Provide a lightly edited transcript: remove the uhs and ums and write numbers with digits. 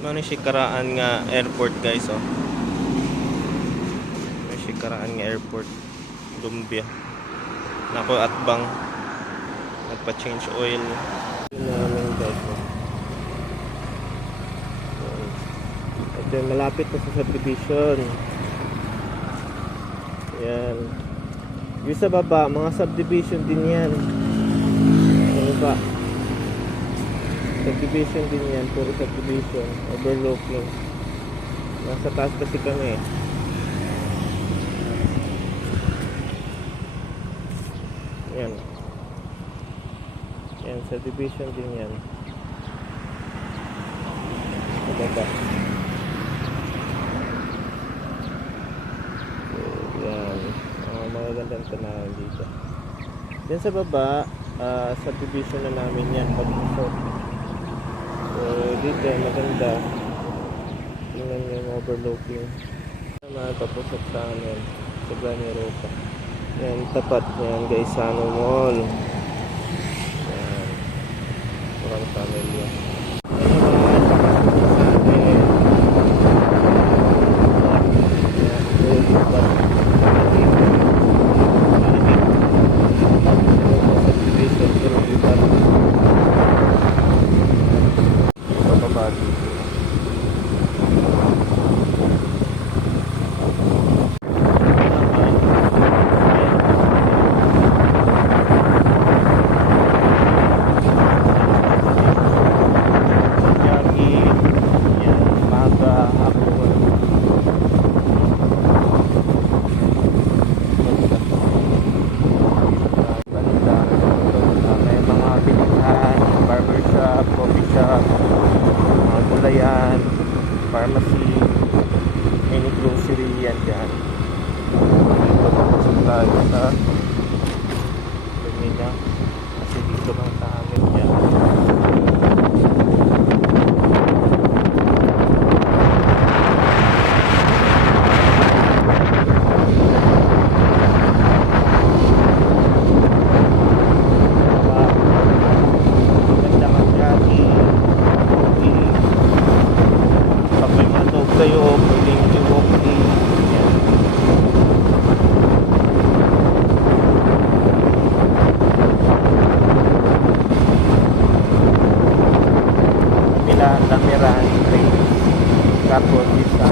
Ano si karaan nga airport guys oh. Ano si karaan nga airport Lumbia. Nako atbang nagpa-change oil. Yun namin guys oh. At then malapit na sa subdivision. Yan. Yung sa baba, mga subdivision din yan. Sa baba. Subdivision din yan, puro subdivision, overlooking. Nasa taas kasi kami. Yan. Yan, subdivision din yan. Sa baba. So, yan. Mga gandang tanawan dito. Yan sa baba, subdivision na namin yan pag-usok. So dito maganda. Tingnan nyo yung overlooking. Tapos at sa amin sa Gran Europa. Yan, tapat yan guys sa ano mall. Yan. Parang tunnel yan. Pharmacy, any grocery yan dyan. Dito papasok tayo sa terminal kasi dito lang sa amin yan. Kayo pwedeng i-walk in. Yan. Kapila, Lameran, Train, tapos isa